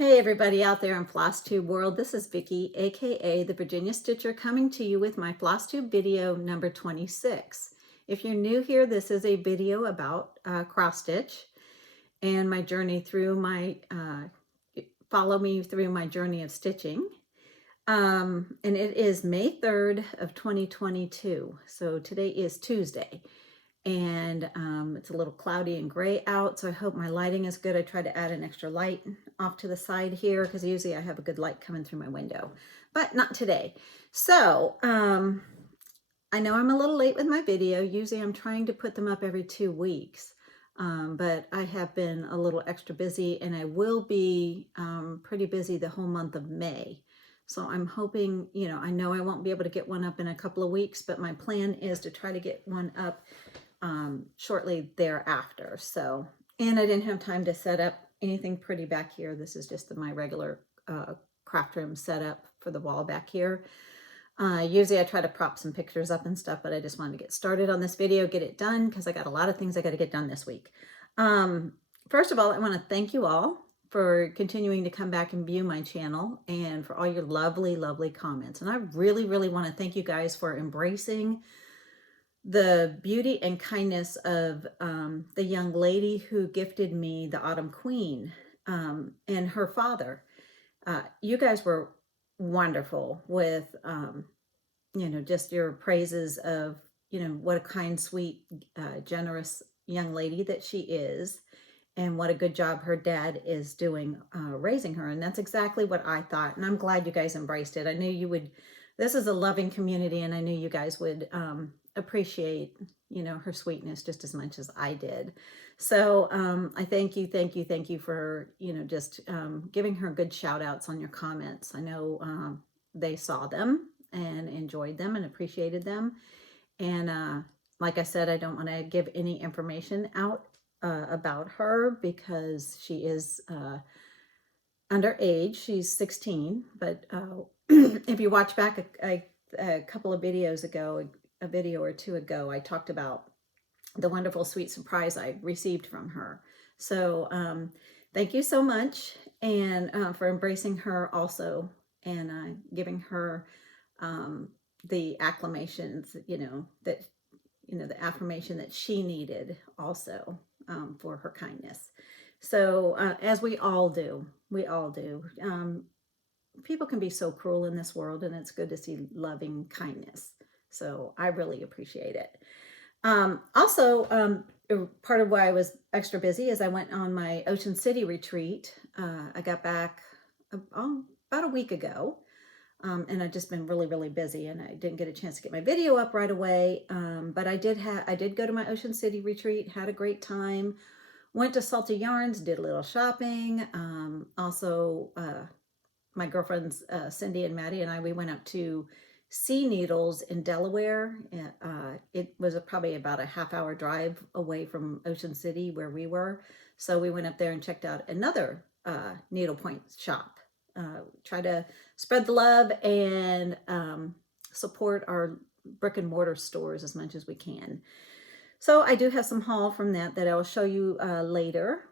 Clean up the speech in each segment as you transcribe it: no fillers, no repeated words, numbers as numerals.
Hey everybody out there in FlossTube world, this is Vicki, aka the Virginia Stitcher, coming to you with my FlossTube video number 26. If you're new here, this is a video about cross stitch and my journey through follow me through my journey of stitching. And it is May 3rd of 2022, so today is Tuesday. And it's a little cloudy and gray out, so I hope my lighting is good. I try to add an extra light off to the side here because usually I have a good light coming through my window, but not today. So I know I'm a little late with my video. Usually I'm trying to put them up every 2 weeks, but I have been a little extra busy, and I will be pretty busy the whole month of May. So I'm hoping, I know I won't be able to get one up in a couple of weeks, but my plan is to try to get one up shortly thereafter. So, and I didn't have time to set up anything pretty back here. This is just my regular craft room setup for the wall back here. Usually I try to prop some pictures up and stuff, but I just wanted to get started on this video, get it done, because I got a lot of things I got to get done this week. First of all, I want to thank you all for continuing to come back and view my channel and for all your lovely, lovely comments. And I really, really want to thank you guys for embracing the beauty and kindness of the young lady who gifted me the Autumn Queen and her father. You guys were wonderful with, just your praises of, what a kind, sweet, generous young lady that she is, and what a good job her dad is doing raising her. And that's exactly what I thought. And I'm glad you guys embraced it. I knew you would. This is a loving community, and I knew you guys would appreciate, her sweetness just as much as I did. So I thank you for, just giving her good shout outs on your comments. I know they saw them and enjoyed them and appreciated them. And like I said, I don't want to give any information out about her because she is underage. She's 16, but if you watch back a couple of videos ago, a video or two ago, I talked about the wonderful, sweet surprise I received from her. So thank you so much, and for embracing her also, and giving her the acclamations, the affirmation that she needed also for her kindness. So as we all do, people can be so cruel in this world, and it's good to see loving kindness. So I really appreciate it. Also, part of why I was extra busy is I went on my Ocean City retreat. I got back about a week ago, and I've just been really, really busy, and I didn't get a chance to get my video up right away. But I did go to my Ocean City retreat, had a great time, went to Salty Yarns, did a little shopping. Also, my girlfriends Cindy and Maddie and I, we went up to Sea Needles in Delaware. It was probably about a half-hour drive away from Ocean City where we were. So we went up there and checked out another needlepoint shop. Try to spread the love and support our brick and mortar stores as much as we can. So I do have some haul from that I will show you later.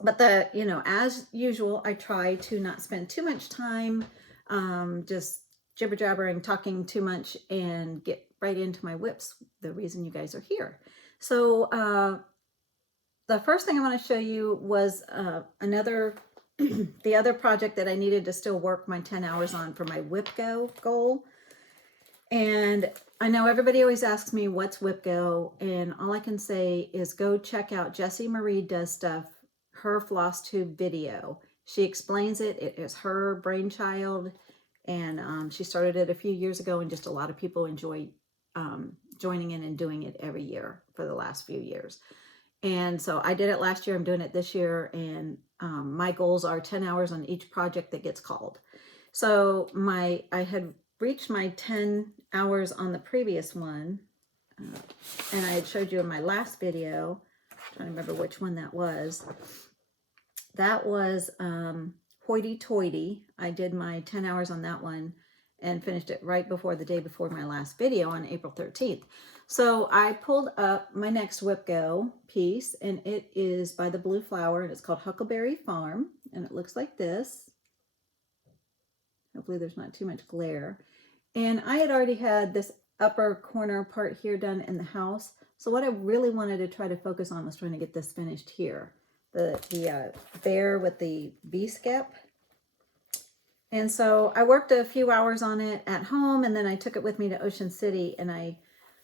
But as usual, I try to not spend too much time just jibber-jabbering, talking too much, and get right into my WIPs, the reason you guys are here. So the first thing I want to show you was the other project that I needed to still work my 10 hours on for my WIPGO goal. And I know everybody always asks me, what's WIPGO? And all I can say is go check out Jessie Marie Does Stuff, her FlossTube video. She explains it. It is her brainchild. And she started it a few years ago, and just a lot of people enjoy joining in and doing it every year for the last few years. And so I did it last year. I'm doing it this year. And my goals are 10 hours on each project that gets called. So I had reached my 10 hours on the previous one. And I had showed you in my last video. I'm trying to remember which one that was. That was Hoity Toity. I did my 10 hours on that one and finished it right before the day before my last video on April 13th. So I pulled up my next WIPGO piece, and it is by the Blue Flower, and it's called Huckleberry Farm. and it looks like this. Hopefully there's not too much glare. And I had already had this upper corner part here done in the house. So what I really wanted to try to focus on was trying to get this finished here. The bear with the V-skep. And so I worked a few hours on it at home, and then I took it with me to Ocean City, and I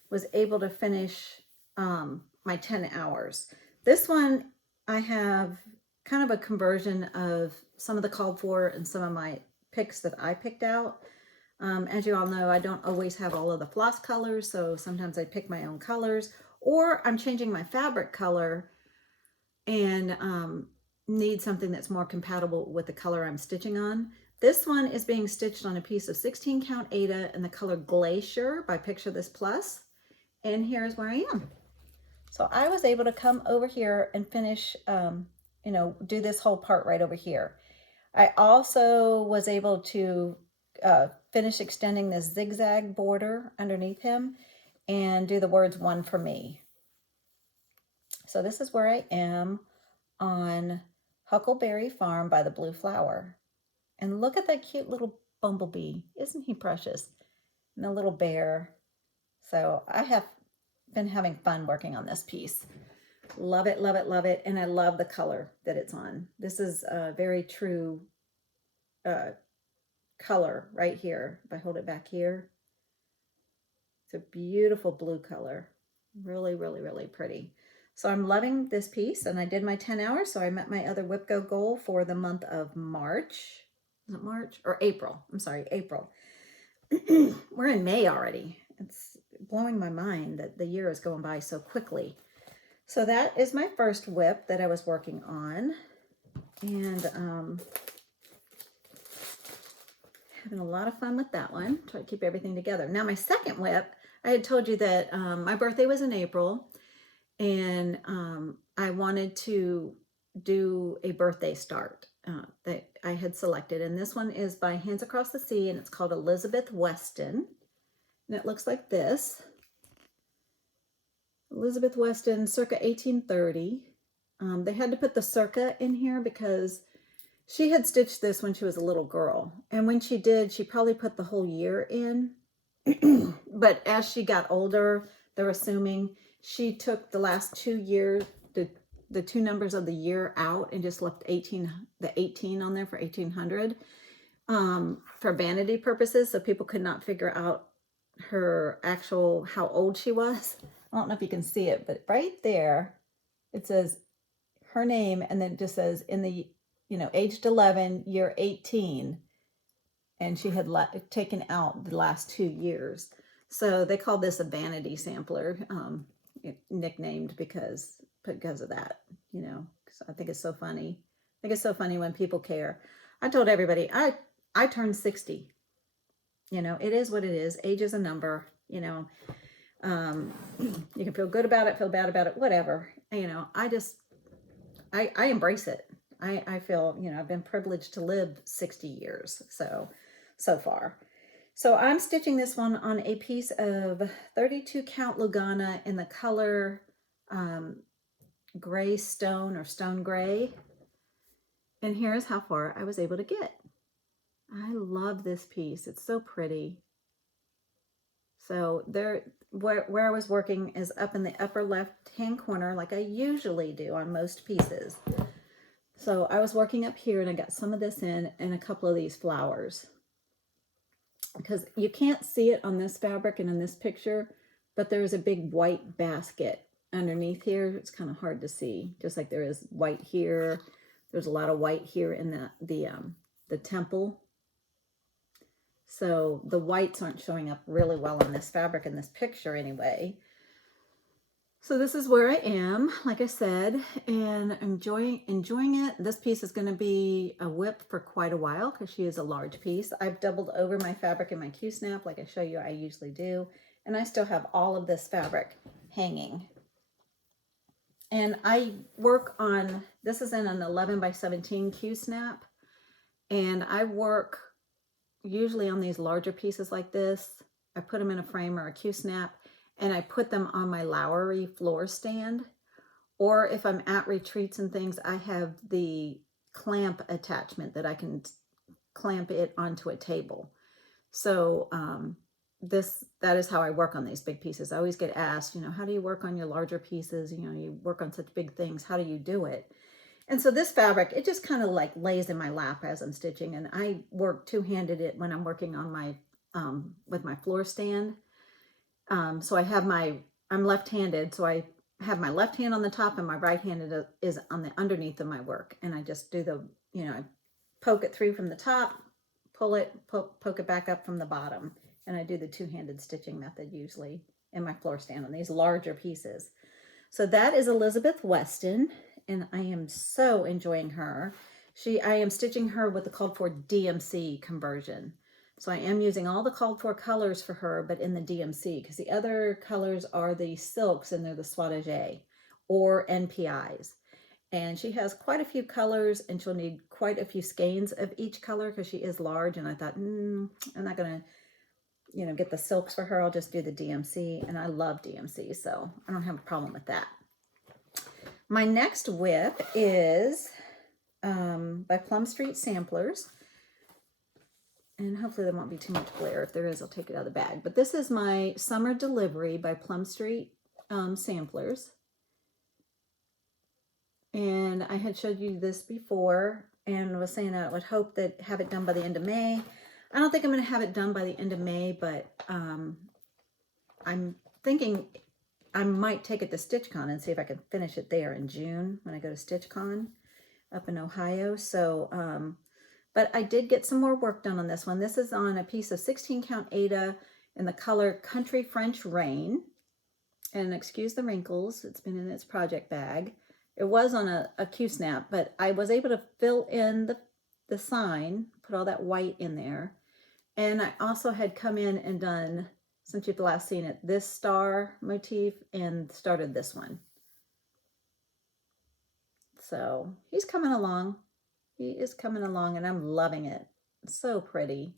was able to finish my 10 hours. This one, I have kind of a conversion of some of the called for and some of my picks that I picked out. As you all know, I don't always have all of the floss colors, so sometimes I pick my own colors, or I'm changing my fabric color and need something that's more compatible with the color I'm stitching on. This one is being stitched on a piece of 16 count Aida in the color Glacier by Picture This Plus. And here's where I am. So I was able to come over here and finish, you know, do this whole part right over here. I also was able to finish extending this zigzag border underneath him and do the words "One for Me." So this is where I am on Huckleberry Farm by the Blue Flower. And look at that cute little bumblebee. Isn't he precious? And the little bear. So I have been having fun working on this piece. Love it, love it, love it. And I love the color that it's on. This is a very true color right here. If I hold it back here, it's a beautiful blue color. Really, really, really pretty. So I'm loving this piece, and I did my 10 hours. So I met my other WIPGO goal for the month of March. Is it March or April? I'm sorry, April. We're in May already. It's blowing my mind that the year is going by so quickly. So that is my first WIP that I was working on, and having a lot of fun with that one. Try to keep everything together. Now my second WIP, I had told you that my birthday was in April, and I wanted to do a birthday start that I had selected. And this one is by Hands Across the Sea, and it's called Elizabeth Weston. And it looks like this. Elizabeth Weston, circa 1830. They had to put the circa in here because she had stitched this when she was a little girl. And when she did, she probably put the whole year in. But as she got older, they're assuming she took the last 2 years, the 2 numbers of the year out, and just left the 18 on there for 1800 for vanity purposes, so people could not figure out her actual how old she was. I don't know if you can see it, but right there it says her name, and then it just says in the, you know, aged 11, year 18, and she had taken out the last 2 years. So they call this a vanity sampler, nicknamed because of that, you know. So I think it's so funny. I think it's so funny when people care. I told everybody I turned 60. You know, it is what it is. Age is a number, you know. You can feel good about it, feel bad about it, whatever. You know, I embrace it. I feel, you know, I've been privileged to live 60 years so far. So I'm stitching this one on a piece of 32 count Lugana in the color gray stone or stone gray. And here's how far I was able to get. I love this piece. It's so pretty. So there, where I was working is up in the upper left-hand corner, like I usually do on most pieces. So I was working up here, and I got some of this in and a couple of these flowers. Because you can't see it on this fabric and in this picture, but there's a big white basket underneath here. It's kind of hard to see, just like there is white here. There's a lot of white here in the temple. So the whites aren't showing up really well on this fabric in this picture anyway. So this is where I am, like I said, and enjoying it. This piece is going to be a WIP for quite a while because she is a large piece. I've doubled over my fabric in my Q-snap like I show you I usually do, and I still have all of this fabric hanging. And I work on, this is in an 11 by 17 Q-snap, and I work usually on these larger pieces like this. I put them in a frame or a Q-snap, and I put them on my Lowery floor stand. Or if I'm at retreats and things, I have the clamp attachment that I can clamp it onto a table. So that is how I work on these big pieces. I always get asked, how do you work on your larger pieces? You work on such big things. How do you do it? And so this fabric, it just kind of like lays in my lap as I'm stitching. And I work two-handed it when I'm working on my, with my floor stand. So I'm left-handed. So I have my left hand on the top and my right hand is on the underneath of my work. And I just do I poke it through from the top, pull it, poke it back up from the bottom. And I do the two-handed stitching method usually in my floor stand on these larger pieces. So that is Elizabeth Weston, and I am so enjoying her. I am stitching her with the called for DMC conversion. So I am using all the called for colors for her, but in the DMC, because the other colors are the silks and they're the Soitagé or NPIs. And she has quite a few colors, and she'll need quite a few skeins of each color because she is large. And I thought, I'm not going to get the silks for her. I'll just do the DMC, and I love DMC, so I don't have a problem with that. My next WIP is by Plum Street Samplers, and hopefully there won't be too much glare. If there is, I'll take it out of the bag. But this is my Summer Delivery by Plum Street Samplers, and I had showed you this before and was saying I would hope that have it done by the end of May. I don't think I'm going to have it done by the end of May, but I'm thinking I might take it to StitchCon and see if I can finish it there in June when I go to StitchCon up in Ohio. So, but I did get some more work done on this one. This is on a piece of 16 count Aida in the color Country French Rain. And excuse the wrinkles, it's been in its project bag. It was on a Q-snap, but I was able to fill in the sign, put all that white in there. And I also had come in and done, since you've last seen it, this star motif and started this one. So he's coming along. He is coming along and I'm loving it. It's so pretty.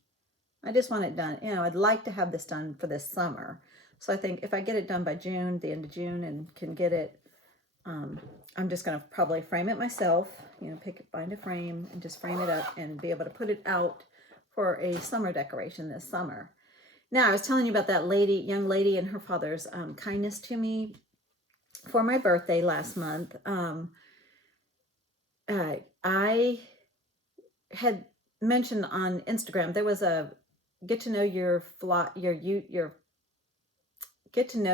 I just want it done. I'd like to have this done for this summer. So I think if I get it done by June, the end of June, and can get it, I'm just going to probably frame it myself, find a frame and just frame it up and be able to put it out for a summer decoration this summer. Now, I was telling you about that young lady and her father's kindness to me for my birthday last month. I had mentioned on Instagram, there was a get to know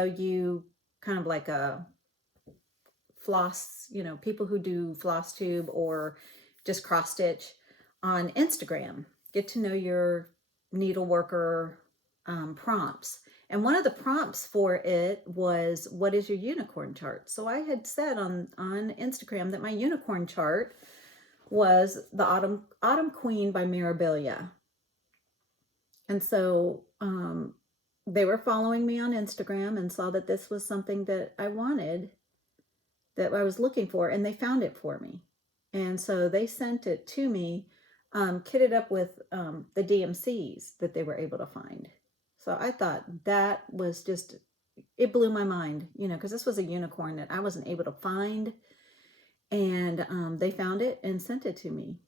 you kind of like a floss, people who do FlossTube or just cross stitch on Instagram. Get to know your needle worker prompts. And one of the prompts for it was, what is your unicorn chart? So I had said on Instagram that my unicorn chart was the Autumn Queen by Mirabilia. And so they were following me on Instagram and saw that this was something that I wanted, that I was looking for, and they found it for me. And so they sent it to me, kitted up with the DMCs that they were able to find. So I thought that was just, it blew my mind, because this was a unicorn that I wasn't able to find. And they found it and sent it to me.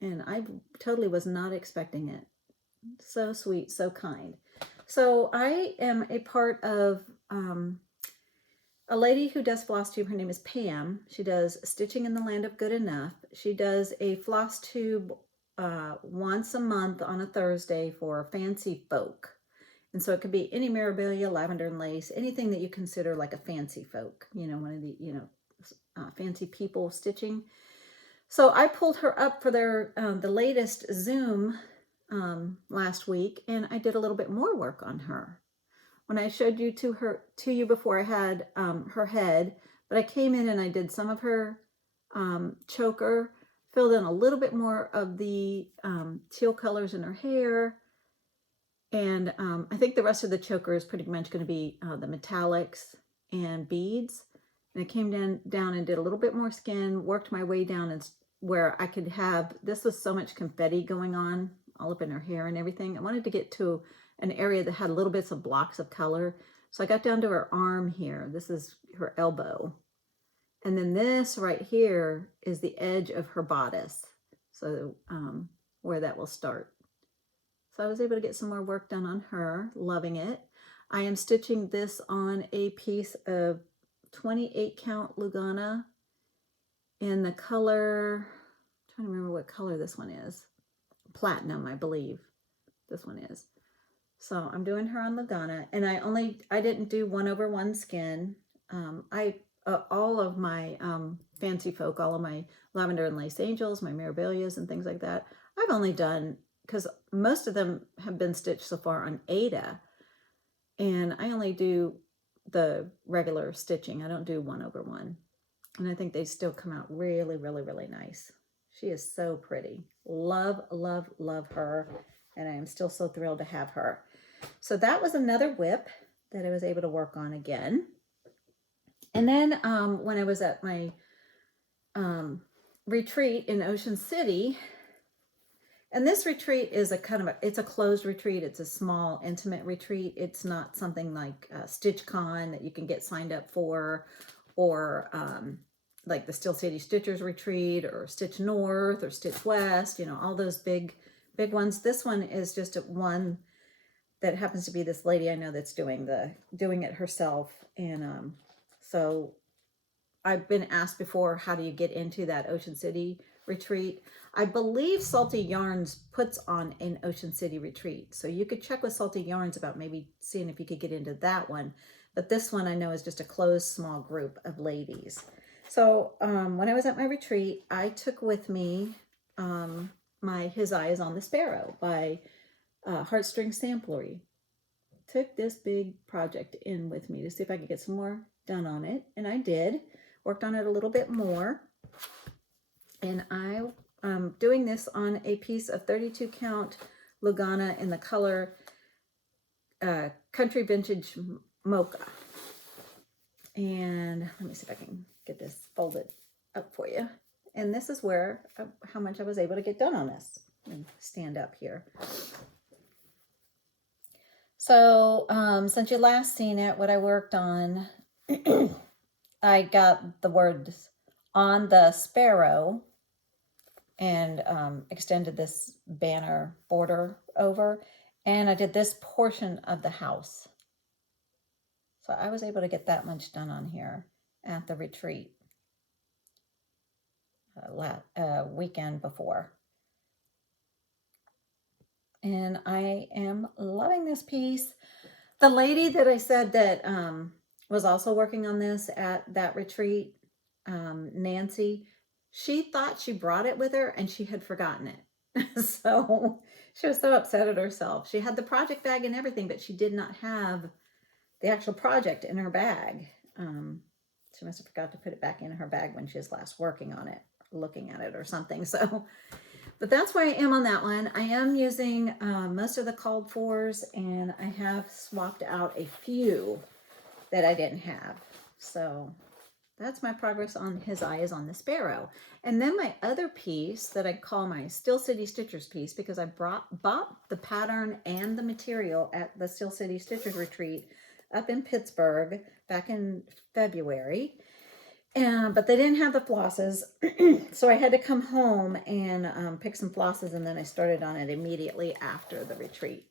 And I totally was not expecting it. So sweet, so kind. So I am a part of a lady who does FlossTube. Her name is Pam. She does Stitching in the Land of Good Enough. She does a FlossTube once a month on a Thursday for fancy folk. And so it could be any Mirabilia, lavender and lace, anything that you consider like a fancy folk, one of the, fancy people stitching. So I pulled her up for the latest Zoom last week, and I did a little bit more work on her. When I showed you to you before, I had her head, but I came in and I did some of her choker, filled in a little bit more of the teal colors in her hair, and I think the rest of the choker is pretty much going to be the metallics and beads. And I came down and did a little bit more skin, worked my way down and where I could have, this was so much confetti going on all up in her hair and everything. I wanted to get to an area that had little bits of blocks of color. So I got down to her arm here. This is her elbow. And then this right here is the edge of her bodice. So where that will start. So I was able to get some more work done on her, loving it. I am stitching this on a piece of 28 count Lugana in the color, I'm trying to remember what color this one is. Platinum, I believe this one is. So I'm doing her on Lugana, and I didn't do 1/1 skin. All of my fancy folk, all of my lavender and lace angels, my mirabilias and things like that, I've only done, because most of them have been stitched so far on Ada, and I only do the regular stitching. I don't do 1/1, and I think they still come out really, really, really nice. She is so pretty. Love, love, love her, and I am still so thrilled to have her. So that was another WIP that I was able to work on again. And then when I was at my retreat in Ocean City, and this retreat is it's a closed retreat. It's a small, intimate retreat. It's not something like StitchCon that you can get signed up for, or like the Steel City Stitchers retreat, or Stitch North, or Stitch West, you know, all those big ones. This one is just one that happens to be this lady I know that's doing it herself. And so I've been asked before, how do you get into that Ocean City retreat? I believe Salty Yarns puts on an Ocean City retreat. So you could check with Salty Yarns about maybe seeing if you could get into that one. But this one I know is just a closed small group of ladies. So when I was at my retreat, I took with me my His Eye is on the Sparrow by Heartstring Samplery. Took this big project in with me to see if I could get some more done on it, and I did. Worked on it a little bit more, and I'm doing this on a piece of 32 count Lugana in the color Country Vintage Mocha. And let me see if I can get this folded up for you. And this is where how much I was able to get done on this. Let me stand up here. So since you last seen it, what I worked on, I got the words on the sparrow and extended this banner border over, and I did this portion of the house. So I was able to get that much done on here at the retreat weekend before. And I am loving this piece. The lady that I said that was also working on this at that retreat, Nancy, she thought she brought it with her and she had forgotten it. So she was so upset at herself. She had the project bag and everything, but she did not have the actual project in her bag. She must have forgot to put it back in her bag when she was last working on it, looking at it or something. So, but that's where I am on that one. I am using most of the called fors, and I have swapped out a few that I didn't have. So that's my progress on His Eye is on the Sparrow. And then my other piece that I call my Steel City Stitchers piece, because I bought the pattern and the material at the Steel City Stitchers retreat up in Pittsburgh back in February. But they didn't have the flosses, so I had to come home and pick some flosses, and then I started on it immediately after the retreat.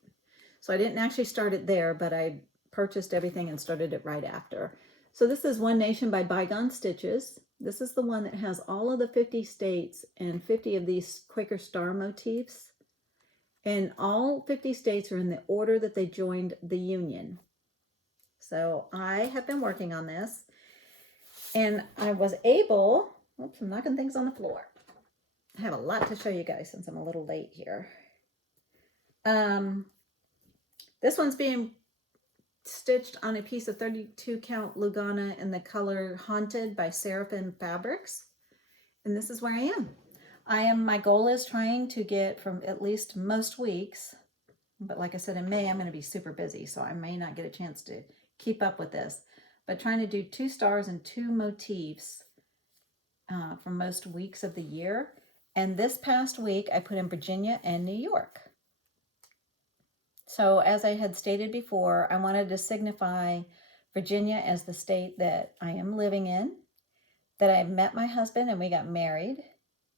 So I didn't actually start it there, but I purchased everything and started it right after. So this is One Nation by Bygone Stitches. This is the one that has all of the 50 states and 50 of these Quaker Star motifs. And all 50 states are in the order that they joined the Union. So I have been working on this. And I was able, oops, I'm knocking things on the floor. I have a lot to show you guys since I'm a little late here. This one's being stitched on a piece of 32 count Lugana in the color Haunted by Seraphim Fabrics. And this is where I am. My goal is trying to get from at least most weeks, but like I said, in May, I'm going to be super busy, so I may not get a chance to keep up with this. But trying to do 2 stars and 2 motifs for most weeks of the year. And this past week, I put in Virginia and New York. So as I had stated before, I wanted to signify Virginia as the state that I am living in. that I met my husband and we got married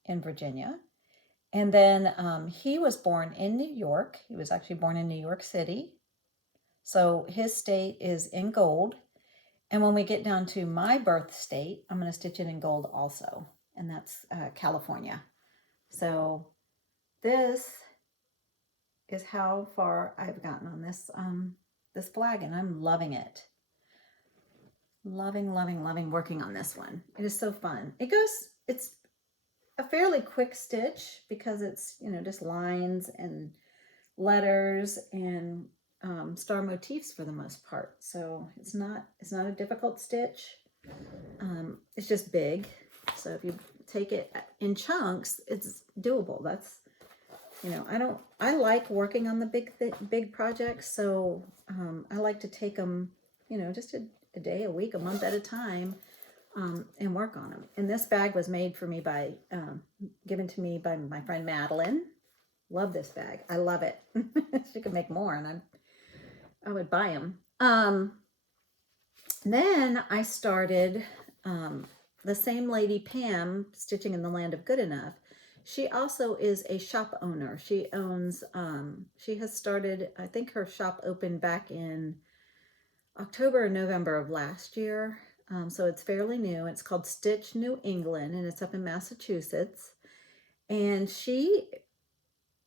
in Virginia. And then he was born in New York. He was actually born in New York City. So his state is in gold. And when we get down to my birth state, I'm going to stitch it in gold also. And that's California. So this is how far I've gotten on this this flag, and I'm loving it. Loving, loving, loving working on this one. It is so fun. It's a fairly quick stitch because it's, you know, just lines and letters and star motifs for the most part. So it's not a difficult stitch. It's just big. So if you take it in chunks, it's doable. That's, you know, I like working on the big projects. So I like to take them, you know, just a day, a week, a month at a time, and work on them. And this bag was made for me by, given to me by my friend Madeline. Love this bag. I love it. She could make more, and I would buy them. Then I started the same lady, Pam, Stitching in the Land of Good Enough. She also is a shop owner. She owns, she has started, I think her shop opened back in October or November of last year. So it's fairly new. It's called Stitch New England, and it's up in Massachusetts. And she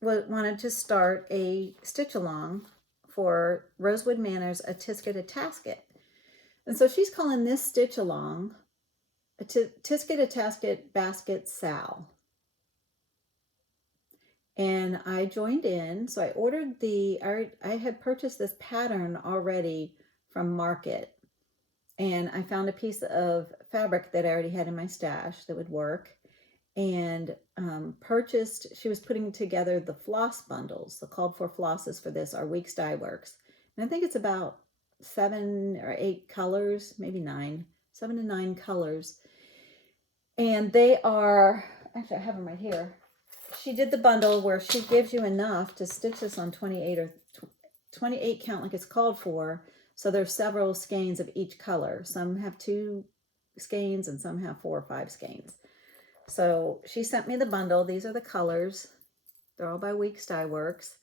wanted to start a stitch along for Rosewood Manor's A Tisket a Tasket. And so she's calling this stitch along a Tisket a Tasket Basket Sal. And I joined in. So I ordered I had purchased this pattern already from Market. And I found a piece of fabric that I already had in my stash that would work. And she was putting together the floss bundles. The called for flosses for this are Weeks Dye Works. And I think it's about 7 or 8 colors, maybe 9, 7 to 9 colors. And they are, actually I have them right here. She did the bundle where she gives you enough to stitch this on 28 count like it's called for. So there's several skeins of each color. Some have 2 skeins and some have 4 or 5 skeins. So she sent me the bundle. These are the colors. They're all by Weeks Dye Works.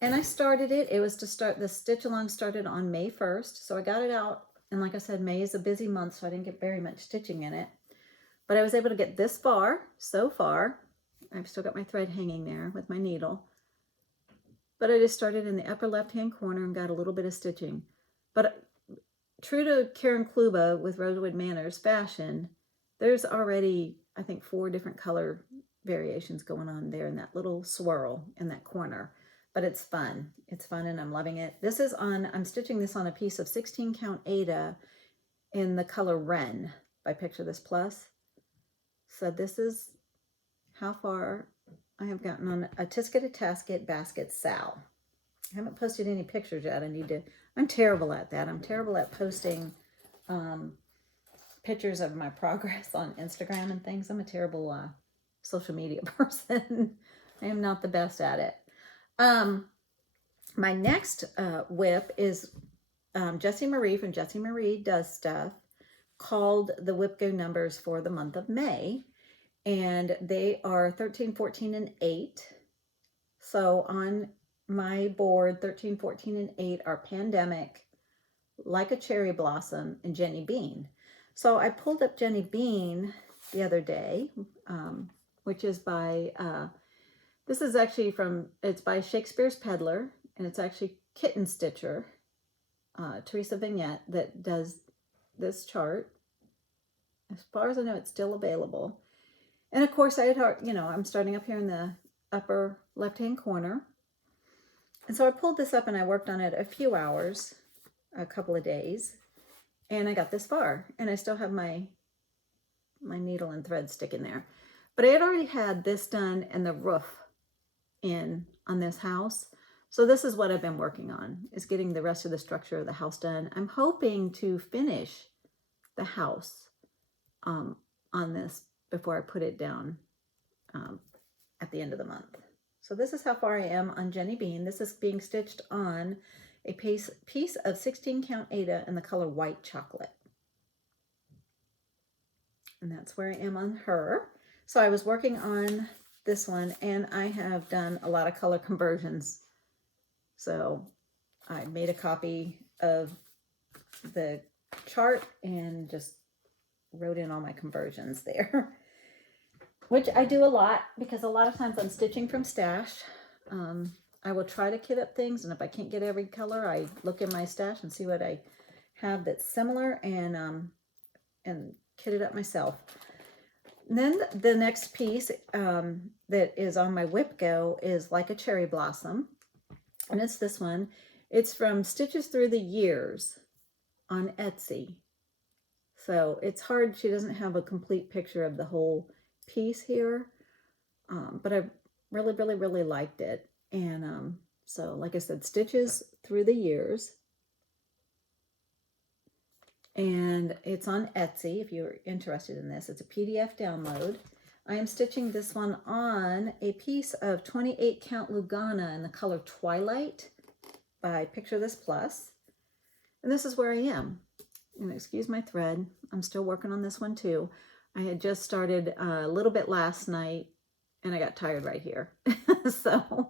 And I started it. It was to start, the stitch along started on May 1st. So I got it out. And like I said, May is a busy month, so I didn't get very much stitching in it. But I was able to get this far, so far. I've still got my thread hanging there with my needle. But I just started in the upper left-hand corner and got a little bit of stitching. But true to Karen Kluba with Rosewood Manor's fashion, there's already, I think, 4 different color variations going on there in that little swirl in that corner. But it's fun. It's fun and I'm loving it. This is I'm stitching this on a piece of 16 count Aida in the color Wren by Picture This Plus. So this is how far I have gotten on A Tisket a Tasket Basket Sal. I haven't posted any pictures yet. I'm terrible at that. I'm terrible at posting pictures of my progress on Instagram and things. I'm a terrible social media person. I am not the best at it. My next WIP is Jessie Marie from Jessie Marie Does Stuff, called the WIPGO numbers for the month of May. And they are 13, 14, and 8. So on my board, 13, 14, and 8 are Pandemic, Like a Cherry Blossom, and Jenny Bean. So I pulled up Jenny Bean the other day, which is by, this is actually it's by Shakespeare's Peddler, and it's actually Kitten Stitcher, Teresa Vignette, that does this chart. As far as I know, it's still available. And of course, I'm starting up here in the upper left-hand corner. And so I pulled this up and I worked on it a few hours, a couple of days, and I got this far. And I still have my needle and thread sticking there. But I had already had this done and the roof in on this house. So this is what I've been working on, is getting the rest of the structure of the house done. I'm hoping to finish the house on this before I put it down at the end of the month. So this is how far I am on Jenny Bean. This is being stitched on a piece of 16 count Aida in the color White Chocolate. And that's where I am on her. So I was working on this one, and I have done a lot of color conversions. So I made a copy of the chart and just wrote in all my conversions there, which I do a lot because a lot of times I'm stitching from stash. I will try to kit up things, and if I can't get every color, I look in my stash and see what I have that's similar and kit it up myself. And then the next piece that is on my WIPGO is Like a Cherry Blossom, and it's this one. It's from Stitches Through the Years on Etsy. So it's hard, she doesn't have a complete picture of the whole piece here, but I really, really, really liked it. And so, like I said, Stitches Through the Years. And it's on Etsy if you're interested in this. It's a PDF download. I am stitching this one on a piece of 28 count Lugana in the color Twilight by Picture This Plus. And this is where I am. And excuse my thread, I'm still working on this one too. I had just started a little bit last night and I got tired right here. So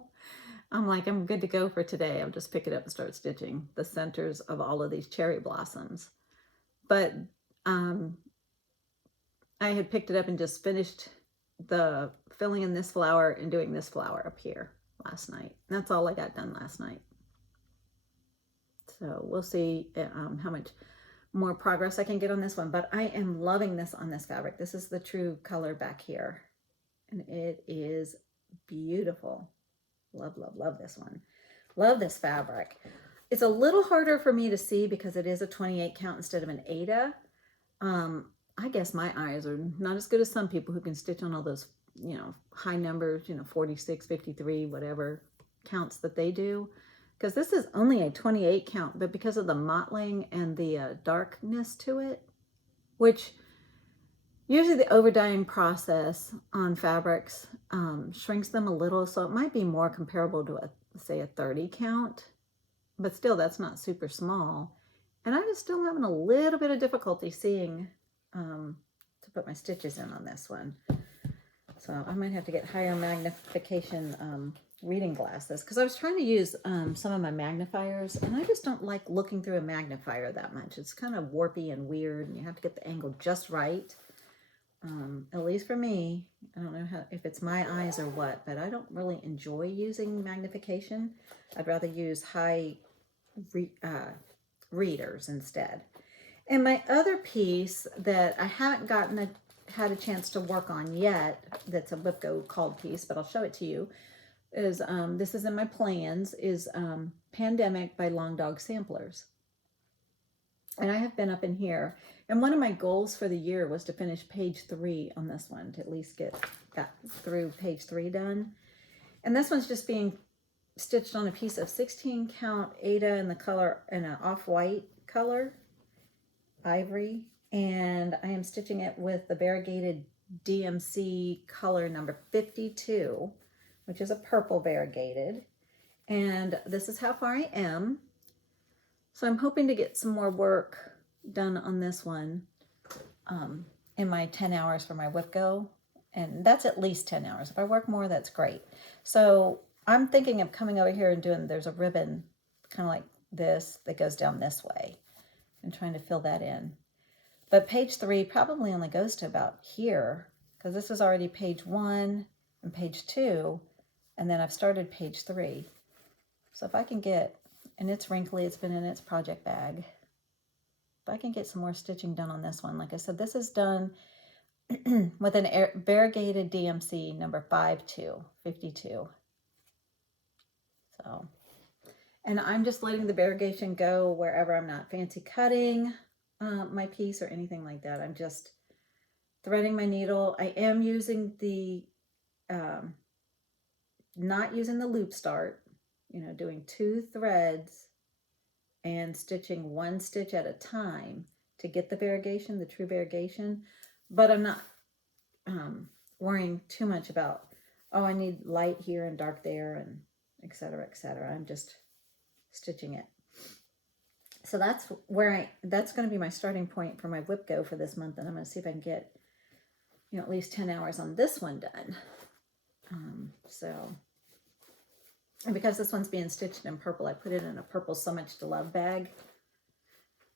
I'm like, I'm good to go for today. I'll just pick it up and start stitching the centers of all of these cherry blossoms. But I had picked it up and just finished the filling in this flower and doing this flower up here last night. That's all I got done last night. So we'll see how much more progress I can get on this one, but I am loving this on this fabric. This is the true color back here, and it is beautiful. Love, love, love this one. Love this fabric. It's a little harder for me to see because it is a 28 count instead of an Aida. I guess my eyes are not as good as some people who can stitch on all those, you know, high numbers, you know, 46, 53, whatever counts that they do. Because this is only a 28 count, but because of the mottling and the darkness to it, which usually the overdying process on fabrics shrinks them a little, so it might be more comparable to, say, a 30 count, but still that's not super small. And I'm just still having a little bit of difficulty seeing to put my stitches in on this one. So I might have to get higher magnification reading glasses, because I was trying to use some of my magnifiers, and I just don't like looking through a magnifier that much. It's kind of warpy and weird, and you have to get the angle just right. At least for me, I don't know if it's my eyes or what, but I don't really enjoy using magnification. I'd rather use high readers instead. And my other piece that I haven't had a chance to work on yet, that's a WIPGO called piece, but I'll show it to you, is this is in my plans, is Pandemic by Dog Samplers. And I have been up in here, and one of my goals for the year was to finish page 3 on this one, to at least get that through page 3 done. And this one's just being stitched on a piece of 16 count Aida in the color, in an off-white color, ivory, and I am stitching it with the variegated DMC color number 52, which is a purple variegated. And this is how far I am. So I'm hoping to get some more work done on this one in my 10 hours for my WIPGO. And that's at least 10 hours. If I work more, that's great. So I'm thinking of coming over here and doing, there's a ribbon kind of like this that goes down this way, and trying to fill that in. But page 3 probably only goes to about here, because this is already page 1 and page 2, and then I've started page 3. So if I can get, and it's wrinkly, it's been in its project bag, if I can get some more stitching done on this one, like I said, this is done with an variegated DMC number 52. So, and I'm just letting the variegation go wherever I'm not fancy cutting my piece or anything like that. I'm just threading my needle. I am using the, not using the loop start, you know, doing 2 threads and stitching 1 stitch at a time to get the variegation, the true variegation. But I'm not worrying too much about, oh, I need light here and dark there and et cetera, et cetera. I'm just stitching it. So that's where that's going to be my starting point for my WIPGO for this month, and I'm going to see if I can get at least 10 hours on this one done. And because this one's being stitched in purple, I put it in a purple So Much to Love bag.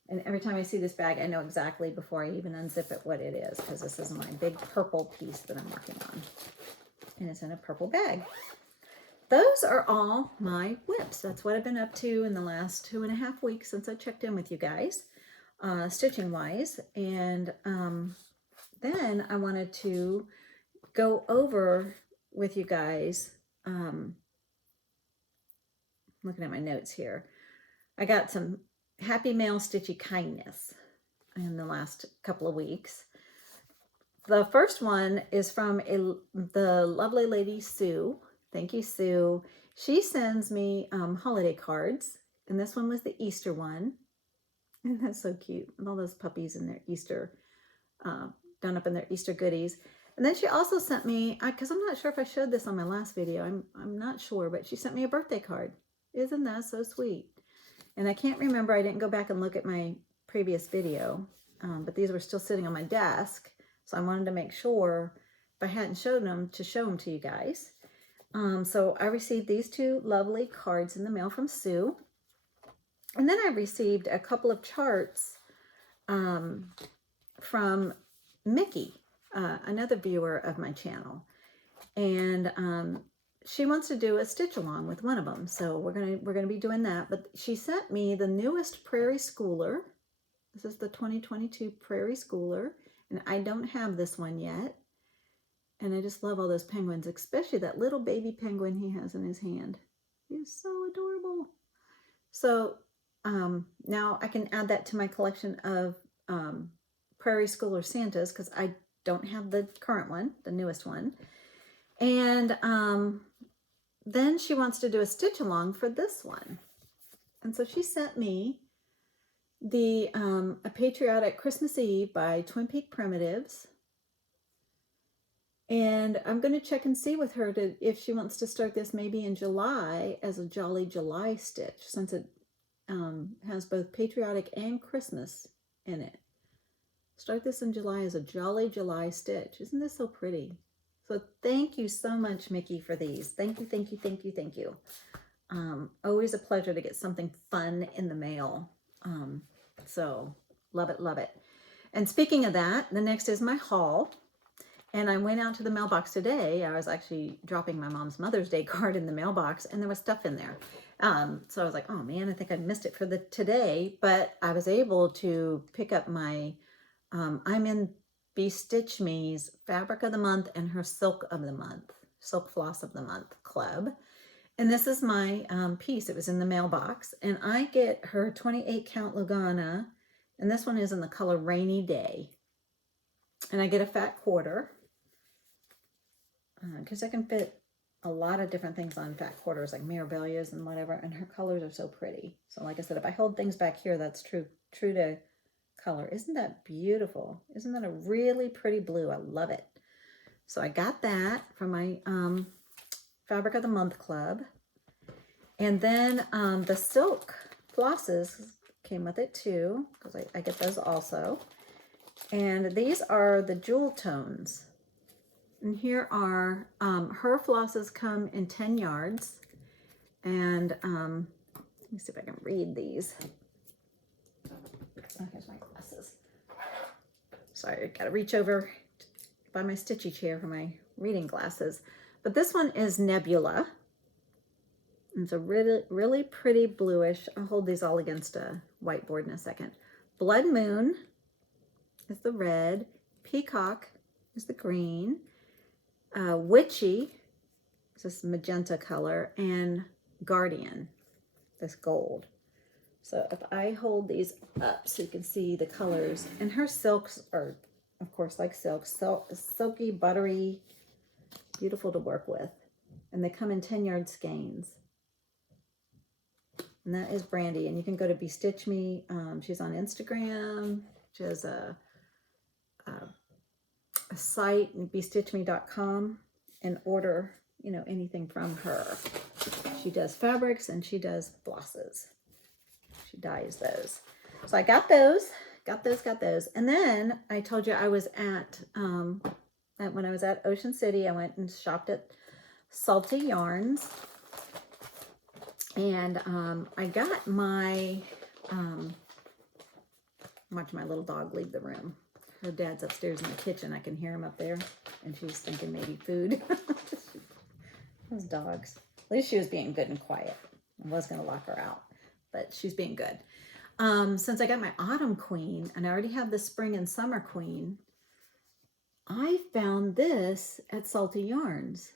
And every time I see this bag, I know exactly before I even unzip it what it is, because this is my big purple piece that I'm working on. And it's in a purple bag. Those are all my WIPs. That's what I've been up to in the last 2.5 weeks since I checked in with you guys, stitching wise. And then I wanted to go over with you guys, looking at my notes here. I got some Happy Mail Stitchy Kindness in the last couple of weeks. The first one is from the lovely lady Sue. Thank you, Sue. She sends me holiday cards, and this one was the Easter one. And that's so cute, with all those puppies in their Easter, done up in their Easter goodies. And then she also sent me, because I'm not sure if I showed this on my last video, I'm not sure, but she sent me a birthday card. Isn't that so sweet? And I can't remember, I didn't go back and look at my previous video, but these were still sitting on my desk. So I wanted to make sure if I hadn't showed them to show them to you guys. So I received these 2 lovely cards in the mail from Sue. And then I received a couple of charts from Mickey, another viewer of my channel. And she wants to do a stitch along with one of them. So we're gonna be doing that. But she sent me the newest Prairie Schooler. This is the 2022 Prairie Schooler. And I don't have this one yet. And I just love all those penguins, especially that little baby penguin he has in his hand. He's so adorable. So now I can add that to my collection of Prairie Schooler Santas, because I don't have the current one, the newest one. And then she wants to do a stitch along for this one. And so she sent me the A Patriotic Christmas Eve by Twin Peak Primitives. And I'm going to check and see with her if she wants to start this maybe in July as a Jolly July stitch, since it has both patriotic and Christmas in it. Start this in July as a Jolly July stitch. Isn't this so pretty? So thank you so much, Mickey, for these. Thank you, thank you, thank you, thank you. Always a pleasure to get something fun in the mail. So love it, love it. And speaking of that, the next is my haul. And I went out to the mailbox today. I was actually dropping my mom's Mother's Day card in the mailbox, and there was stuff in there. So I was like, oh man, I think I missed it for today. But I was able to pick up my, I'm in Be Stitch Me's Fabric of the Month and her Silk of the Month, Silk Floss of the Month club. And this is my piece. It was in the mailbox. And I get her 28 count Lugana. And this one is in the color Rainy Day. And I get a fat quarter. Because I can fit a lot of different things on fat quarters, like mirabilias and whatever. And her colors are so pretty. So like I said, if I hold things back here, that's true to color. Isn't that beautiful? Isn't that a really pretty blue? I love it. So I got that from my Fabric of the Month Club. And then the silk flosses came with it too, because I get those also. And these are the jewel tones. And here are, her flosses come in 10 yards. And let me see if I can read these. Oh, here's my glasses. Sorry, I gotta reach over by my stitchy chair for my reading glasses. But this one is Nebula. It's a really, really pretty bluish. I'll hold these all against a whiteboard in a second. Blood Moon is the red. Peacock is the green. Witchy is this magenta color. And Guardian, this gold. So if I hold these up so you can see the colors. And her silks are, of course, like silk. Silky, buttery, beautiful to work with. And they come in 10-yard skeins. And that is Brandy. And you can go to Be Stitch Me. She's on Instagram. She has a site, bestitchme.com, and order, you know, anything from her. She does fabrics and she does flosses. She dyes those. So I got those. And then I told you I was at when I was at Ocean City, I went and shopped at Salty Yarns. And I got my, watch my little dog leave the room. Her dad's upstairs in the kitchen. I can hear him up there. And she's thinking maybe food. Those dogs. At least she was being good and quiet. I was going to lock her out, but she's being good. Since I got my Autumn Queen, and I already have the Spring and Summer Queen, I found this at Salty Yarns.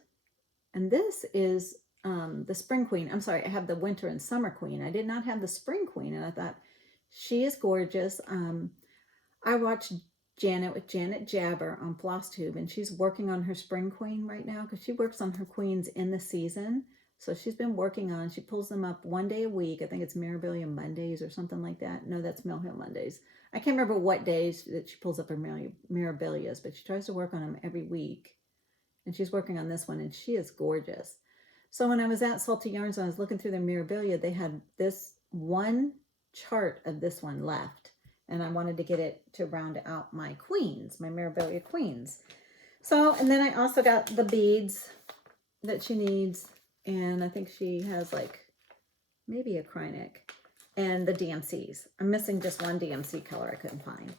And this is the Spring Queen. I'm sorry, I have the Winter and Summer Queen. I did not have the Spring Queen, and I thought, she is gorgeous. I watched Janet with Janet Jabber on FlossTube, and she's working on her Spring Queen right now because she works on her queens in the season. So she's been working on, she pulls them up one day a week. I think it's Mirabilia Mondays or something like that. No, that's Mill Hill Mondays. I can't remember what days that she pulls up her Mirabilias, but she tries to work on them every week. And she's working on this one, and she is gorgeous. So when I was at Salty Yarns, I was looking through their Mirabilia, they had this one chart of this one left. And I wanted to get it to round out my queens, my Mirabilia queens. So, and then I also got the beads that she needs. And I think she has like maybe a Krynic and the DMCs. I'm missing just one DMC color I couldn't find.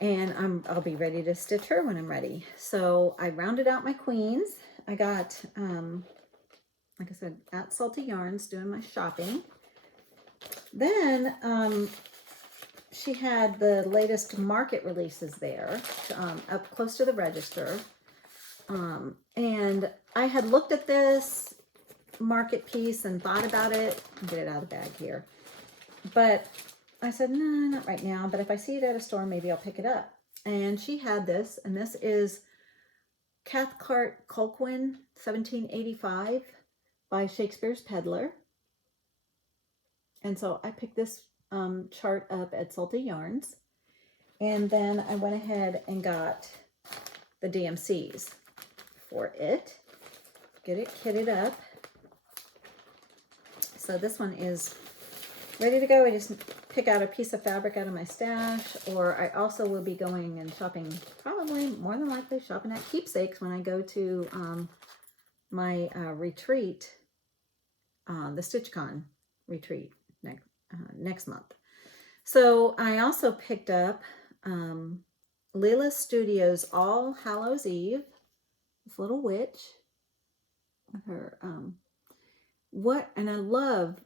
And I'll be ready to stitch her when I'm ready. So I rounded out my queens. I got, like I said, at Salty Yarns doing my shopping. Then she had the latest market releases there, up close to the register. And I had looked at this market piece and thought about it. I'll get it out of the bag here. But I said, no, not right now. But if I see it at a store, maybe I'll pick it up. And she had this, and this is Cathcart Colquhoun 1785 by Shakespeare's Peddler. And so I picked this chart up at Salty Yarns. And then I went ahead and got the DMCs for it. Get it kitted up. So this one is ready to go. I just pick out a piece of fabric out of my stash, or I also will be going and shopping, probably more than likely shopping at Keepsakes when I go to my retreat, the StitchCon retreat next month. So I also picked up Leela Studios All Hallows Eve, this little witch with her, and I love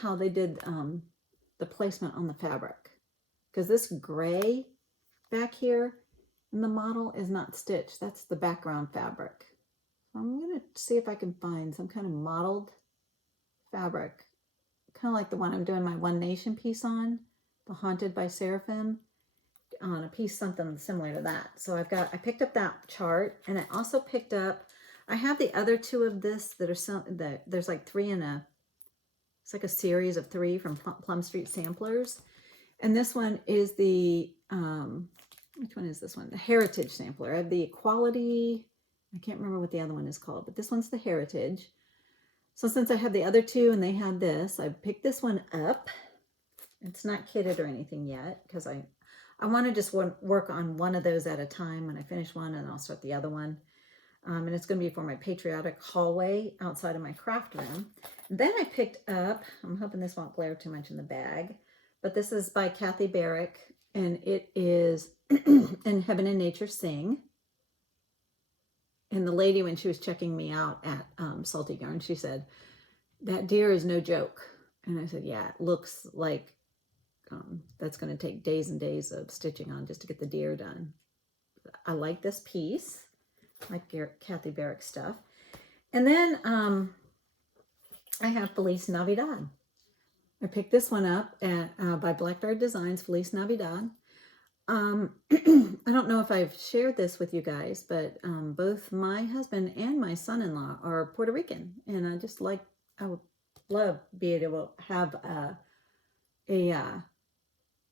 how they did the placement on the fabric, because this gray back here in the model is not stitched. That's the background fabric. So I'm going to see if I can find some kind of mottled fabric, kind of like the one I'm doing my One Nation piece on, the Haunted by Seraphim, on a piece something similar to that. So I picked up that chart, and I also picked up, I have the other two of this that are there's like three in a, it's like a series of 3 from Plum Street Samplers. And this one is the, which one is this one? The Heritage Sampler. I have the Equality, I can't remember what the other one is called, but this one's the Heritage. So since I have the other two and they had this, I picked this one up. It's not kitted or anything yet, because I want to just work on one of those at a time. When I finish one, and I'll start the other one. And it's going to be for my patriotic hallway outside of my craft room. Then I picked up, I'm hoping this won't glare too much in the bag, but this is by Kathy Barrick, and it is In Heaven and Nature Sing. And the lady, when she was checking me out at Salty Yarn, she said, that deer is no joke. And I said, yeah, it looks like that's going to take days and days of stitching on just to get the deer done. I like this piece. Like Kathy Barrick stuff. And then I have Feliz Navidad. I picked this one up at by Blackbird Designs, Feliz Navidad. I don't know if I've shared this with you guys, but both my husband and my son-in-law are Puerto Rican. And I would love to be able to have a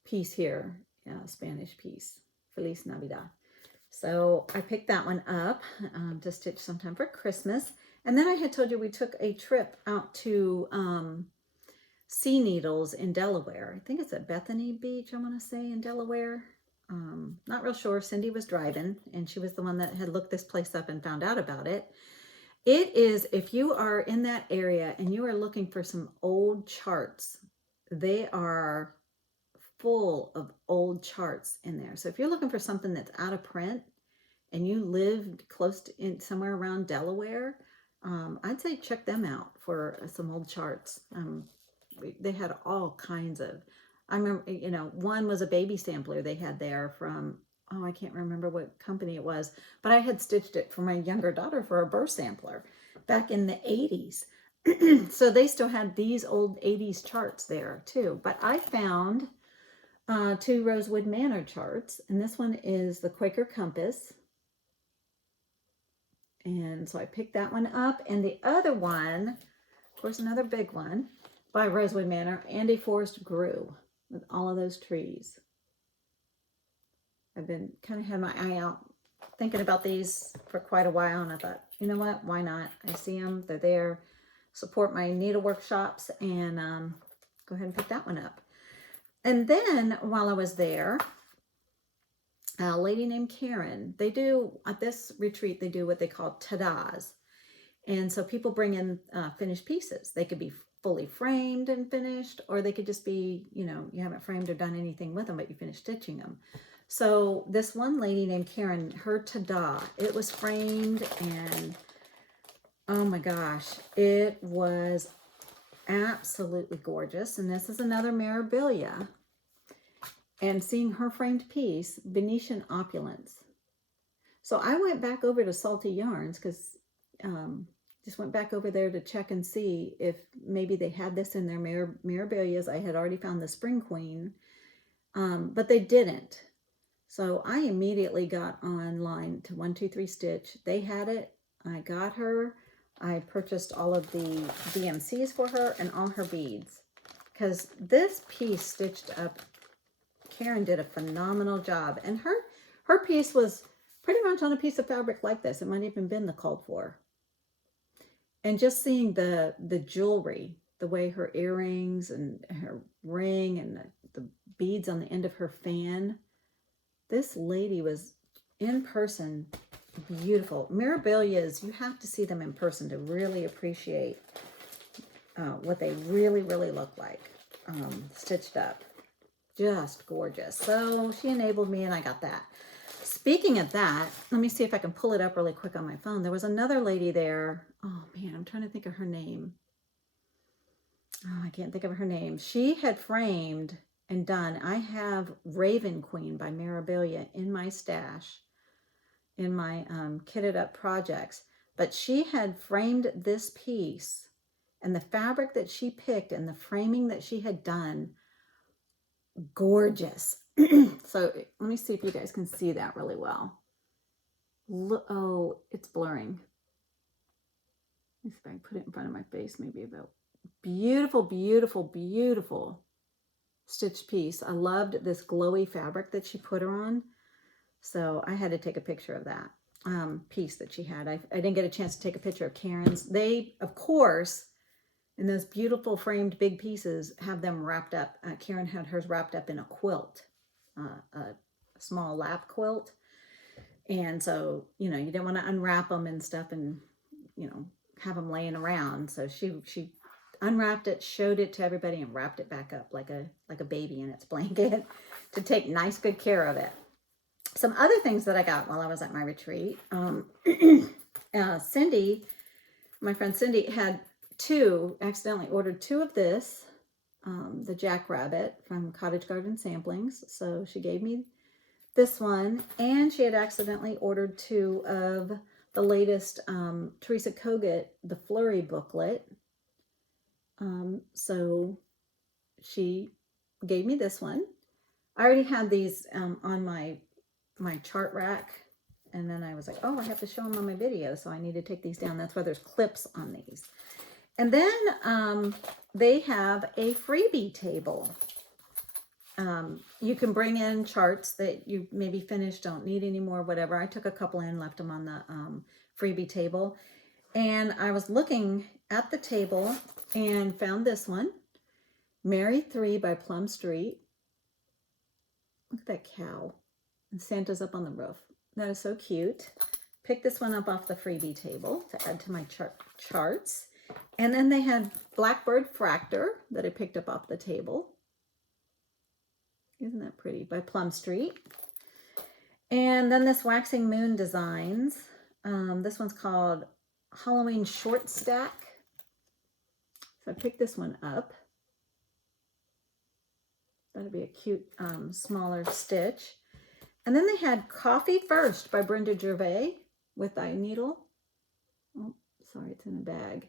piece here, a Spanish piece, Feliz Navidad. So I picked that one up to stitch sometime for Christmas. And then I had told you we took a trip out to Sea Needles in Delaware. I think it's at Bethany Beach, I want to say, in Delaware. Not real sure. Cindy was driving, and she was the one that had looked this place up and found out about it. It is, if you are in that area and you are looking for some old charts, they are full of old charts in there. So if you're looking for something that's out of print and you lived close to somewhere around Delaware, I'd say check them out for some old charts. They had all kinds of, I remember, you know, one was a baby sampler they had there from, oh, I can't remember what company it was, but I had stitched it for my younger daughter for a birth sampler back in the 80s. So they still had these old 80s charts there too. But I found two Rosewood Manor charts, and this one is the Quaker Compass. And so I picked that one up, and the other one, of course, another big one by Rosewood Manor, And a Forest Grew, with all of those trees. I've been kind of had my eye out thinking about these for quite a while, and I thought, you know what, why not? I see them, they're there, support my needlework shops, and go ahead and pick that one up. And then while I was there, a lady named Karen, they do, at this retreat, they do what they call ta-das. And so people bring in finished pieces. They could be fully framed and finished, or they could just be, you know, you haven't framed or done anything with them, but you finished stitching them. So this one lady named Karen, her ta-da, it was framed, and oh my gosh, it was absolutely gorgeous. And this is another memorabilia. And seeing her framed piece, Venetian Opulence. So I went back over to Salty Yarns because just went back over there to check and see if maybe they had this in their memorabilias. I had already found the Spring Queen, but they didn't. So I immediately got online to 123 Stitch. They had it. I got her. I purchased all of the DMCs for her and all her beads, because this piece stitched up, Karen did a phenomenal job. And her piece was pretty much on a piece of fabric like this. It might even been the called for. And just seeing the jewelry, the way her earrings and her ring and the beads on the end of her fan, this lady was in person beautiful. Memorabilias, you have to see them in person to really appreciate what they really, really look like stitched up. Just gorgeous. So she enabled me, and I got that. Speaking of that, let me see if I can pull it up really quick on my phone. There was another lady there. Oh man, I'm trying to think of her name. Oh, I can't think of her name. She had framed and done, I have Raven Queen by Memorabilia in my stash, in my kitted up projects. But she had framed this piece, and the fabric that she picked and the framing that she had done, gorgeous. So let me see if you guys can see that really well. Look, oh, it's blurring. Let me see if I can put it in front of my face, maybe about. Beautiful, beautiful, beautiful stitched piece. I loved this glowy fabric that she put her on. So I had to take a picture of that piece that she had. I didn't get a chance to take a picture of Karen's. They, of course, in those beautiful framed big pieces, have them wrapped up. Karen had hers wrapped up in a quilt, a small lap quilt. And so, you know, you didn't want to unwrap them and stuff and, you know, have them laying around. So she unwrapped it, showed it to everybody, and wrapped it back up like a baby in its blanket to take nice, good care of it. Some other things that I got while I was at my retreat. Cindy, my friend Cindy, had accidentally ordered two of this, the Jackrabbit from Cottage Garden Samplings. So she gave me this one, and she had accidentally ordered two of the latest Teresa Kogut, the Flurry booklet. So she gave me this one. I already had these on my chart rack, and then I was like, oh, I have to show them on my video, so I need to take these down. That's why there's clips on these. And then they have a freebie table. You can bring in charts that you maybe finished, don't need anymore, whatever. I took a couple in, left them on the freebie table. And I was looking at the table and found this one, Mary 3 by Plum Street. Look at that cow. And Santa's up on the roof. That is so cute. Picked this one up off the freebie table to add to my charts. And then they had Blackbird Fractor that I picked up off the table. Isn't that pretty? By Plum Street. And then this Waxing Moon Designs. This one's called Halloween Short Stack. So I picked this one up. That'd be a cute smaller stitch. And then they had Coffee First by Brenda Gervais with Thy Needle. Oh, sorry, it's in a bag.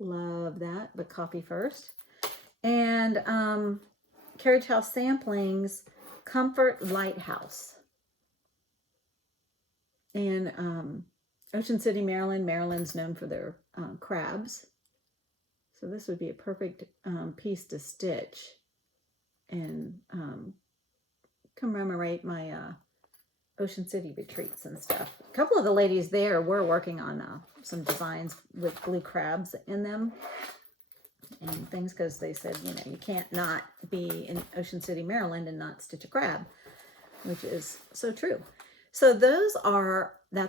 Love that, but Coffee First. And Carriage House Samplings, Comfort Lighthouse. And Ocean City, Maryland. Maryland's known for their crabs. So this would be a perfect piece to stitch and commemorate my Ocean City retreats and stuff. A couple of the ladies there were working on some designs with blue crabs in them and things, because they said, you know, you can't not be in Ocean City, Maryland and not stitch a crab, which is so true. So that's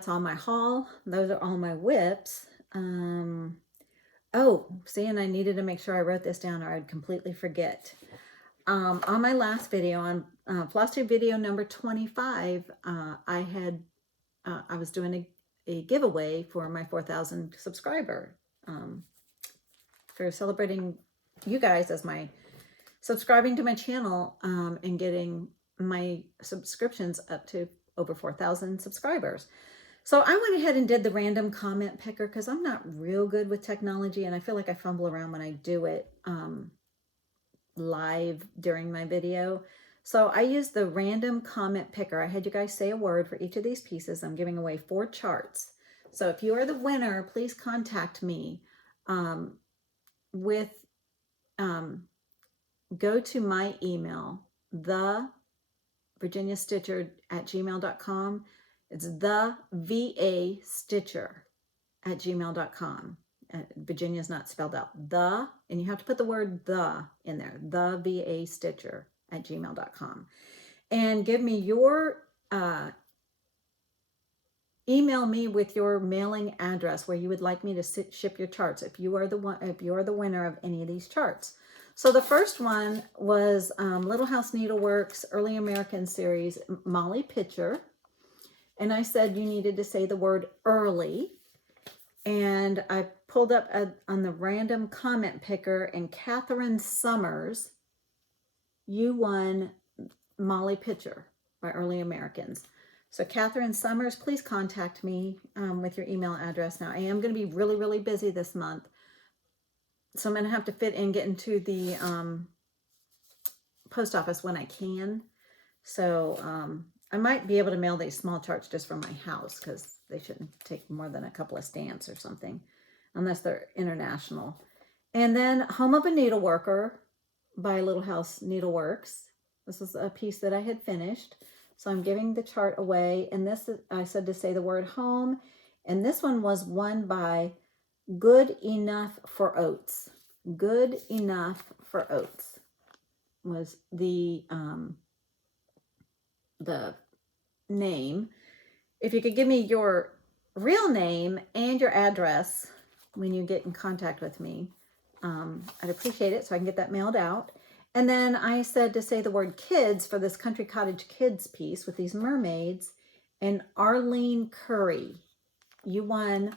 all my haul. Those are all my WIPs. Oh, see, and I needed to make sure I wrote this down or I'd completely forget. On my last video, on FlossTube video number 25, I was doing a giveaway for my 4,000 subscriber, for celebrating you guys as my subscribing to my channel, and getting my subscriptions up to over 4,000 subscribers. So I went ahead and did the random comment picker because I'm not real good with technology and I feel like I fumble around when I do it live during my video. So I used the random comment picker. I had you guys say a word for each of these pieces. I'm giving away 4 charts. So if you are the winner, please contact me go to my email, thevirginiastitcher@gmail.com. It's thevastitcher@gmail.com. Virginia's not spelled out. And you have to put the word the in there. thevastitcher@gmail.com. And give me your, email me with your mailing address where you would like me to ship your charts if you are the winner of any of these charts. So the first one was Little House Needleworks Early American Series, Molly Pitcher. And I said you needed to say the word early. And I pulled up on the random comment picker, and Catherine Summers, you won Molly Pitcher by Early Americans. So Catherine Summers, please contact me with your email address. Now, I am going to be really, really busy this month. So I'm going to have to get into the post office when I can. So I might be able to mail these small charts just from my house because they shouldn't take more than a couple of stamps or something, unless they're international. And then Home of a Needleworker by Little House Needleworks. This was a piece that I had finished. So I'm giving the chart away. And this, I said to say the word home. And this one was won by Good Enough for Oats. Good Enough for Oats was the name. If you could give me your real name and your address when you get in contact with me, I'd appreciate it so I can get that mailed out. And then I said to say the word kids for this Country Cottage Kids piece with these mermaids. And Arlene Curry, you won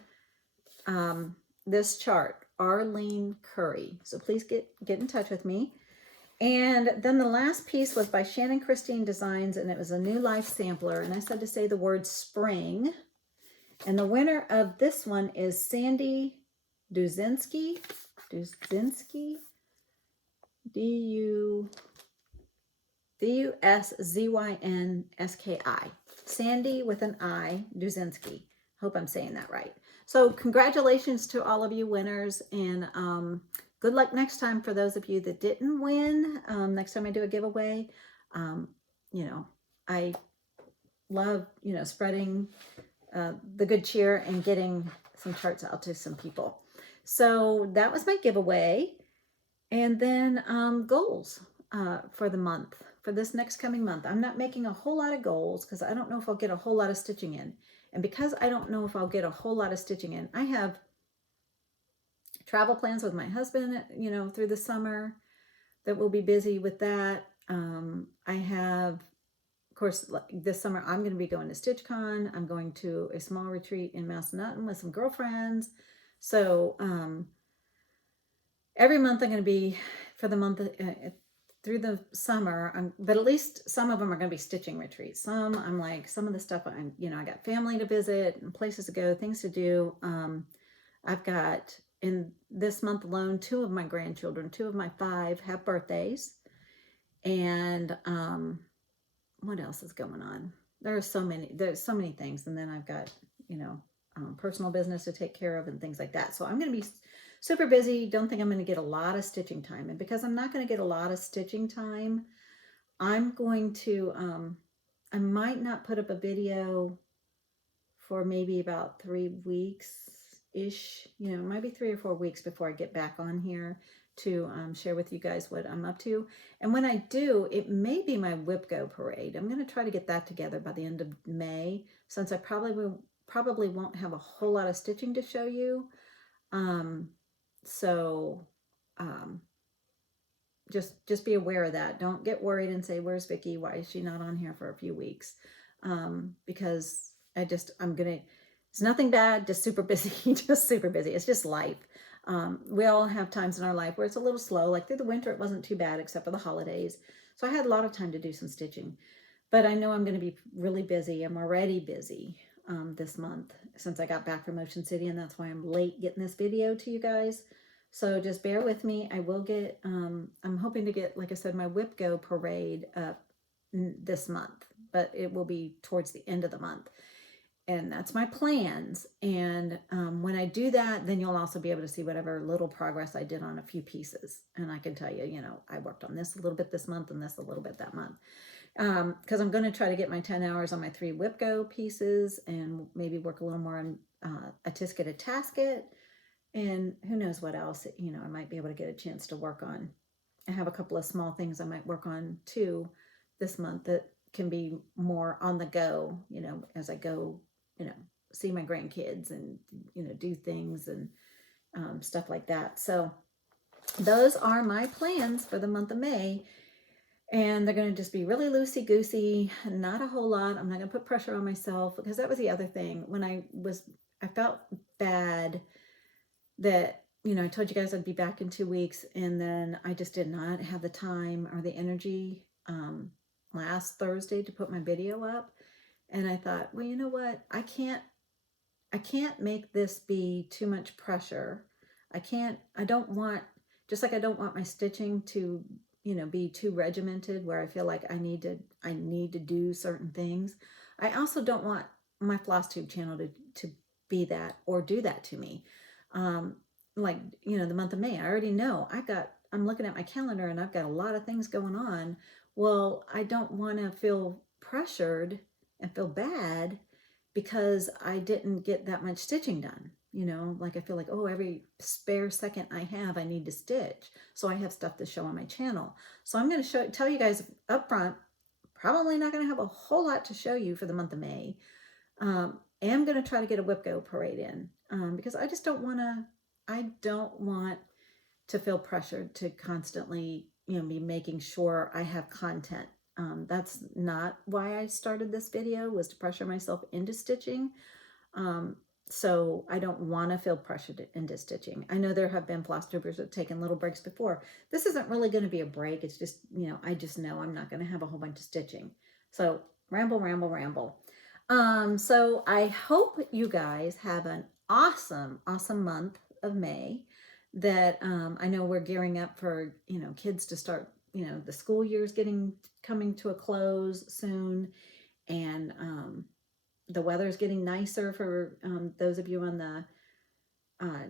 this chart, Arlene Curry. So please get in touch with me. And then the last piece was by Shannon Christine Designs, and it was a New Life sampler. And I said to say the word spring. And the winner of this one is Sandy Duzinski. D-U-S-Z-Y-N-S-K-I. Sandy with an I, Duzinski. Hope I'm saying that right. So congratulations to all of you winners, and good luck next time for those of you that didn't win. Next time I do a giveaway, you know, I love, you know, spreading the good cheer and getting some charts out to some people. So that was my giveaway. And then goals for the month. for this next coming month. I'm not making a whole lot of goals because I don't know if I'll get a whole lot of stitching in. And because I don't know if I'll get a whole lot of stitching in, I have travel plans with my husband, you know, through the summer that we'll be busy with that. I have, of course, this summer I'm going to be going to StitchCon. I'm going to a small retreat in Massanutten with some girlfriends. So every month I'm going to be, for the month through the summer, but at least some of them are going to be stitching retreats. Some I'm like, some of the stuff I'm, you know, I got family to visit and places to go, things to do. I've got, in this month alone, 2 of my grandchildren, 2 of my 5 have birthdays. And what else is going on? There's so many things. And then I've got, you know, personal business to take care of and things like that. So I'm going to be super busy. Don't think I'm going to get a lot of stitching time. And because I'm not going to get a lot of stitching time, I'm going to, I might not put up a video for maybe about 3 weeks-ish. You know, maybe 3 or 4 weeks before I get back on here to share with you guys what I'm up to. And when I do, it may be my WIPGO parade. I'm going to try to get that together by the end of May, since I probably won't have a whole lot of stitching to show you. So just be aware of that. Don't get worried and say, where's Vicki? Why is she not on here for a few weeks? Because it's nothing bad, just super busy, just super busy. It's just life. We all have times in our life where it's a little slow. Like through the winter, it wasn't too bad except for the holidays. So I had a lot of time to do some stitching. But I know I'm going to be really busy. I'm already busy this month since I got back from Ocean City, and that's why I'm late getting this video to you guys. So just bear with me. I will get, I'm hoping to get, like I said, my WIPGO parade up this month, but it will be towards the end of the month. And that's my plans. And when I do that, then you'll also be able to see whatever little progress I did on a few pieces. And I can tell you, you know, I worked on this a little bit this month and this a little bit that month. Because I'm going to try to get my 10 hours on my 3 WIPGO pieces and maybe work a little more on a Tisket, a Tasket, and who knows what else, you know, I might be able to get a chance to work on. I have a couple of small things I might work on too this month that can be more on the go, you know, as I go, you know, see my grandkids and, you know, do things and stuff like that. So those are my plans for the month of May. And they're going to just be really loosey-goosey, not a whole lot. I'm not going to put pressure on myself, because that was the other thing. When I felt bad that, you know, I told you guys I'd be back in 2 weeks, and then I just did not have the time or the energy last Thursday to put my video up. And I thought, well, you know what? I can't make this be too much pressure. I don't want, just like I don't want my stitching to, you know, be too regimented where I feel like I need to do certain things. I also don't want my FlossTube channel to be that or do that to me. Like, you know, the month of May, I already know I'm looking at my calendar and I've got a lot of things going on. Well, I don't want to feel pressured and feel bad because I didn't get that much stitching done. You know, like I feel like, oh, every spare second I have, I need to stitch. So I have stuff to show on my channel. So I'm going to tell you guys up front, probably not going to have a whole lot to show you for the month of May. I am going to try to get a WIPGO parade in because I don't want to feel pressured to constantly, you know, be making sure I have content. That's not why I started this video, was to pressure myself into stitching. So I don't want to feel pressured into stitching. I know there have been FlossTubers that have taken little breaks before. This isn't really going to be a break. It's just, you know, I just know I'm not going to have a whole bunch of stitching. So ramble. So I hope you guys have an awesome month of May. That I know we're gearing up for, you know, kids to start, you know, the school year's coming to a close soon, and the weather's getting nicer for those of you on the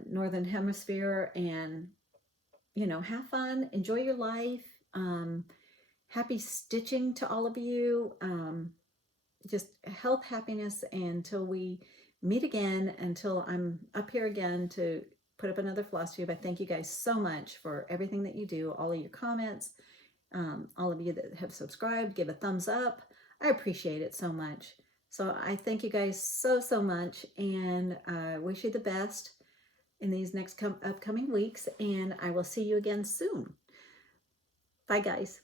northern hemisphere. And, you know, have fun, enjoy your life. Happy stitching to all of you. Just health, happiness, until we meet again, until I'm up here again to put up another FlossTube. I thank you guys so much for everything that you do, all of your comments, All of you that have subscribed, give a thumbs up. I appreciate it so much. So I thank you guys so much, and wish you the best in these next upcoming weeks, and I will see you again soon. Bye, guys.